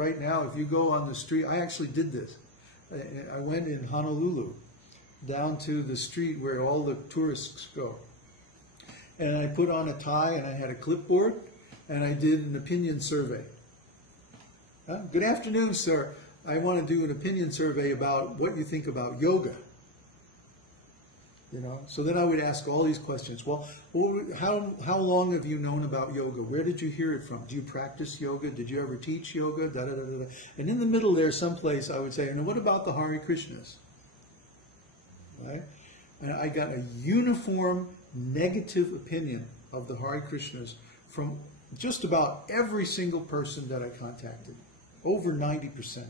right now, if you go on the street, I actually did this. I went in Honolulu down to the street where all the tourists go. And I put on a tie and I had a clipboard and I did an opinion survey. Good afternoon, sir. I want to do an opinion survey about what you think about yoga. You know, so then I would ask all these questions. Well, how long have you known about yoga? Where did you hear it from? Do you practice yoga? Did you ever teach yoga? Da, da, da, da. And in the middle there, someplace, I would say, and what about the Hare Krishnas? Right? And I got a uniform negative opinion of the Hare Krishnas from just about every single person that I contacted, over 90%.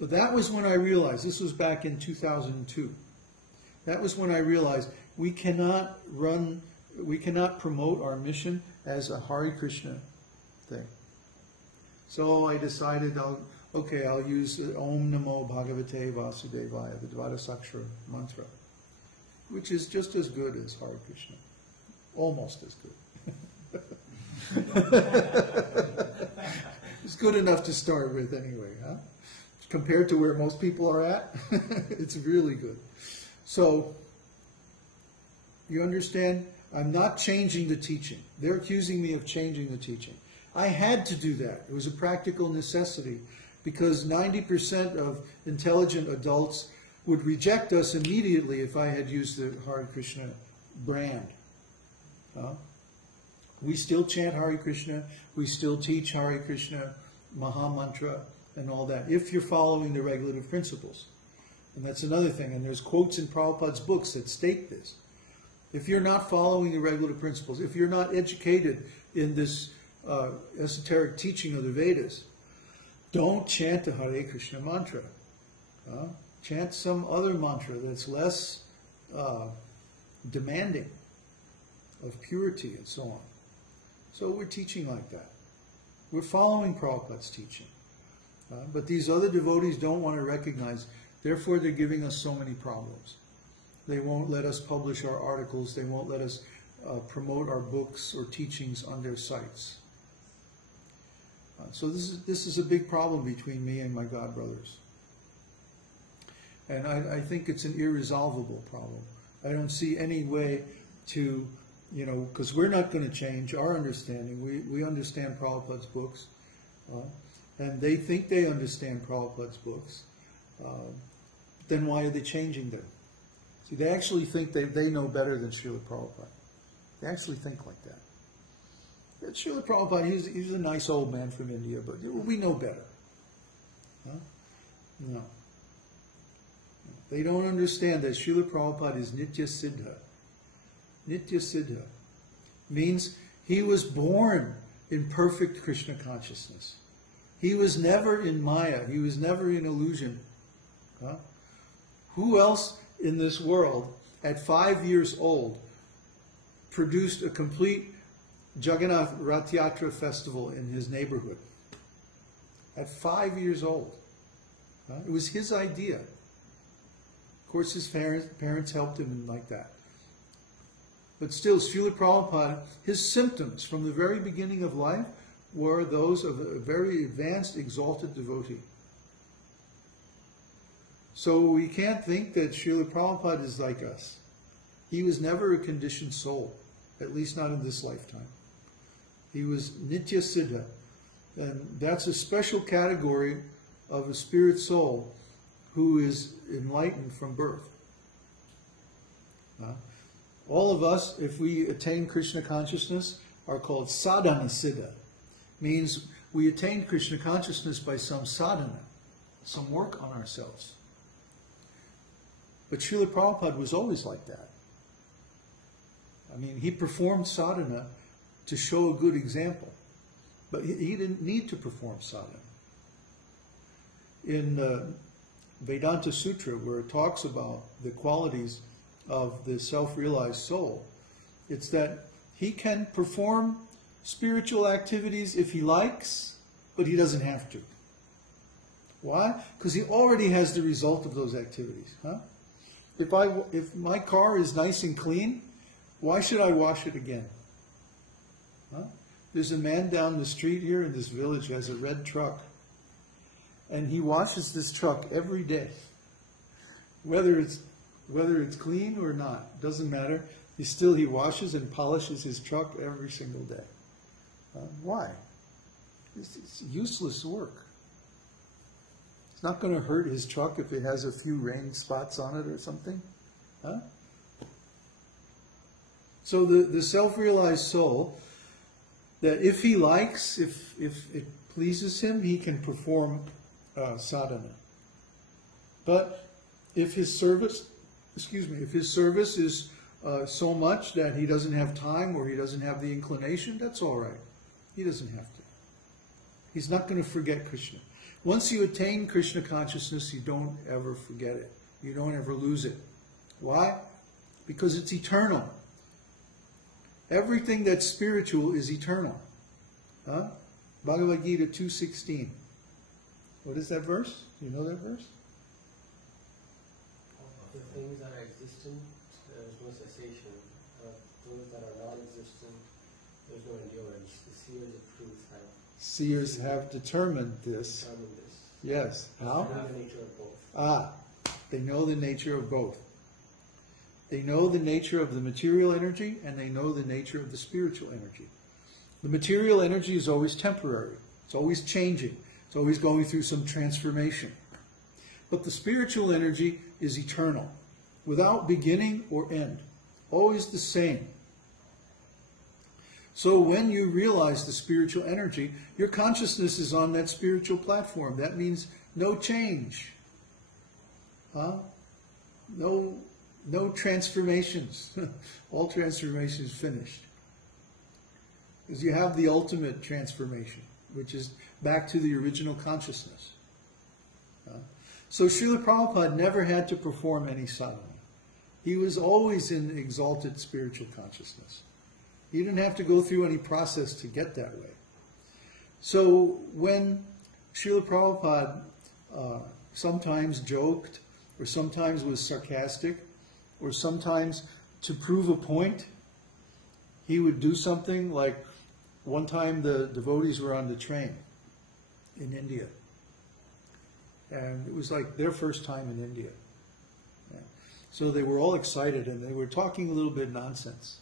So that was when I realized, this was back in 2002, that was when I realized we cannot promote our mission as a Hare Krishna thing. So I decided, I'll use the Om Namo Bhagavate Vasudevaya, the Dvadasaksha mantra, which is just as good as Hare Krishna. Almost as good. It's good enough to start with anyway, huh? Compared to where most people are at, it's really good. So, you understand? I'm not changing the teaching. They're accusing me of changing the teaching. I had to do that. It was a practical necessity because 90% of intelligent adults would reject us immediately if I had used the Hare Krishna brand. We still chant Hare Krishna. We still teach Hare Krishna, Maha Mantra, and all that, if you're following the regulative principles. And that's another thing. And there's quotes in Prabhupada's books that state this. If you're not following the regulative principles, if you're not educated in this esoteric teaching of the Vedas, don't chant the Hare Krishna mantra. Chant some other mantra that's less demanding of purity and so on. So we're teaching like that. We're following Prabhupada's teaching. But these other devotees don't want to recognize. Therefore, they're giving us so many problems. They won't let us publish our articles. They won't let us promote our books or teachings on their sites. So this is a big problem between me and my God brothers. And I think it's an irresolvable problem. I don't see any way to, because we're not going to change our understanding. We understand Prabhupada's books. And they think they understand Prabhupada's books. Then why are they changing them? See, they actually think they know better than Srila Prabhupada. They actually think like that. Srila Prabhupada, he's a nice old man from India, but we know better. No. They don't understand that Srila Prabhupada is Nitya Siddha. Nitya Siddha means he was born in perfect Krishna consciousness. He was never in Maya. He was never in illusion. Who else in this world, at 5 years old, produced a complete Jagannath Rath Yatra festival in his neighborhood? At 5 years old. It was his idea. Of course, his parents helped him like that. But still, Srila Prabhupada, his symptoms from the very beginning of life were those of a very advanced, exalted devotee. So we can't think that Srila Prabhupada is like us. He was never a conditioned soul, at least not in this lifetime. He was Nitya Siddha, and that's a special category of a spirit soul who is enlightened from birth. All of us, if we attain Krishna consciousness, are called sadhana siddha. Means we attain Krishna consciousness by some sadhana, some work on ourselves. But Srila Prabhupada was always like that. I mean, he performed sadhana to show a good example. But he didn't need to perform sadhana. In Vedanta Sutra, where it talks about the qualities of the self-realized soul, it's that he can perform spiritual activities if he likes, but he doesn't have to. Why? Because he already has the result of those activities. If my car is nice and clean, why should I wash it again? There's a man down the street here in this village who has a red truck. And he washes this truck every day. Whether it's clean or not, doesn't matter. He washes and polishes his truck every single day. Why? It's useless work. It's not going to hurt his truck if it has a few rain spots on it or something. Huh? So the self-realized soul, that if he likes, if it pleases him, he can perform sadhana. But if his service, if his service is so much that he doesn't have time or he doesn't have the inclination, that's all right. He doesn't have to. He's not going to forget Krishna. Once you attain Krishna consciousness, you don't ever forget it. You don't ever lose it. Why? Because it's eternal. Everything that's spiritual is eternal. Huh? Bhagavad Gita 2:16. What is that verse? Do you know that verse? Of the things that are existent, there is no cessation. Those that are non-existent, there is no endurance. The seers of truth have. Seers have determined this. Yes. How? They know the nature of both. They know the nature of both. They know the nature of the material energy and they know the nature of the spiritual energy. The material energy is always temporary. It's always changing. It's always going through some transformation. But the spiritual energy is eternal, without beginning or end. Always the same. So when you realize the spiritual energy, your consciousness is on that spiritual platform. That means no change. Huh? No transformations. All transformations finished. Because you have the ultimate transformation, which is back to the original consciousness. So Srila Prabhupada never had to perform any sadhana. He was always in exalted spiritual consciousness. He didn't have to go through any process to get that way. So when Srila Prabhupada sometimes joked, or sometimes was sarcastic, or sometimes to prove a point, he would do something like, one time the devotees were on the train in India. And it was like their first time in India. Yeah. So they were all excited and they were talking a little bit nonsense.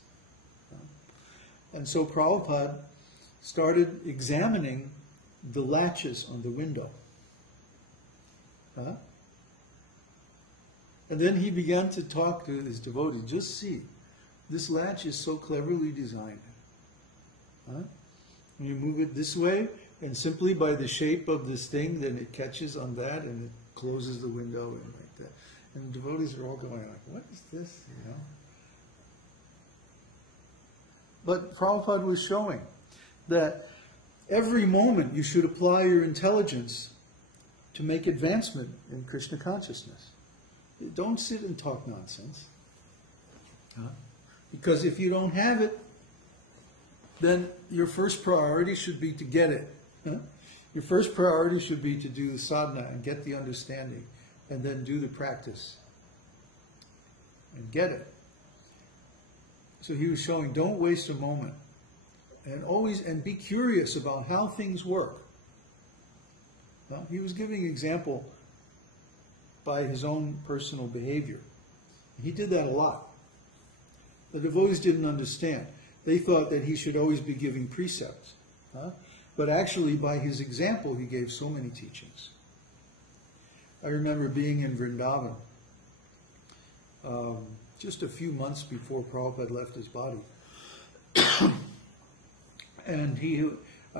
And so Prabhupada started examining the latches on the window. And then he began to talk to his devotee. Just see, this latch is so cleverly designed. You move it this way, and simply by the shape of this thing, then it catches on that, and it closes the window, and like that. And the devotees are all going like, what is this? You know? But Prabhupada was showing that every moment you should apply your intelligence to make advancement in Krishna consciousness. Don't sit and talk nonsense. Because if you don't have it, then your first priority should be to get it. Your first priority should be to do the sadhana and get the understanding, and then do the practice and get it. So he was showing, don't waste a moment, and be curious about how things work. Well, he was giving example by his own personal behavior. He did that a lot. The devotees didn't understand. They thought that he should always be giving precepts. But actually, by his example, he gave so many teachings. I remember being in Vrindavan just a few months before Prabhupada left his body. And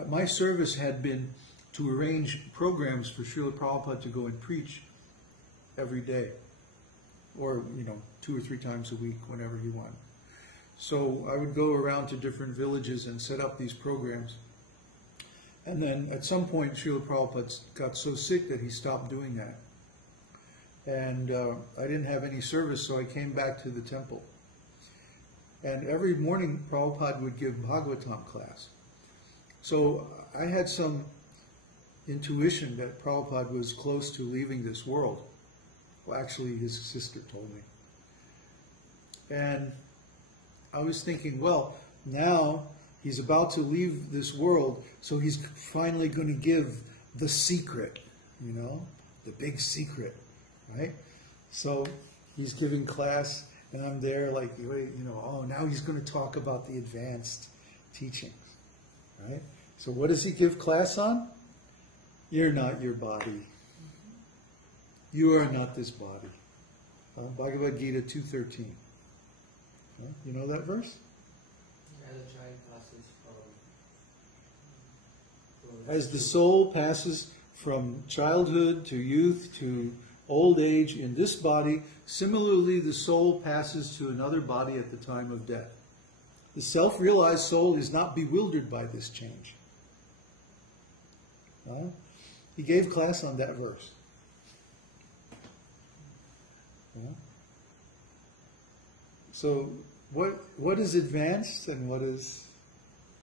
my service had been to arrange programs for Srila Prabhupada to go and preach every day, or 2 or 3 times a week, whenever he wanted. So I would go around to different villages and set up these programs. And then at some point, Srila Prabhupada got so sick that he stopped doing that. And I didn't have any service, so I came back to the temple. And every morning, Prabhupada would give Bhagavatam class. So I had some intuition that Prabhupada was close to leaving this world. Well, actually, his sister told me. And I was thinking, well, now He's about to leave this world, so he's finally going to give the secret, you know, the big secret, right? So he's giving class, and I'm there like, you know, oh, now he's going to talk about the advanced teachings, right? So what does he give class on? You're not your body. You are not this body. Bhagavad Gita 2:13. You know that verse? As the soul passes from childhood to youth to old age in this body, similarly the soul passes to another body at the time of death. The self-realized soul is not bewildered by this change. He gave class on that verse. So what is advanced and what is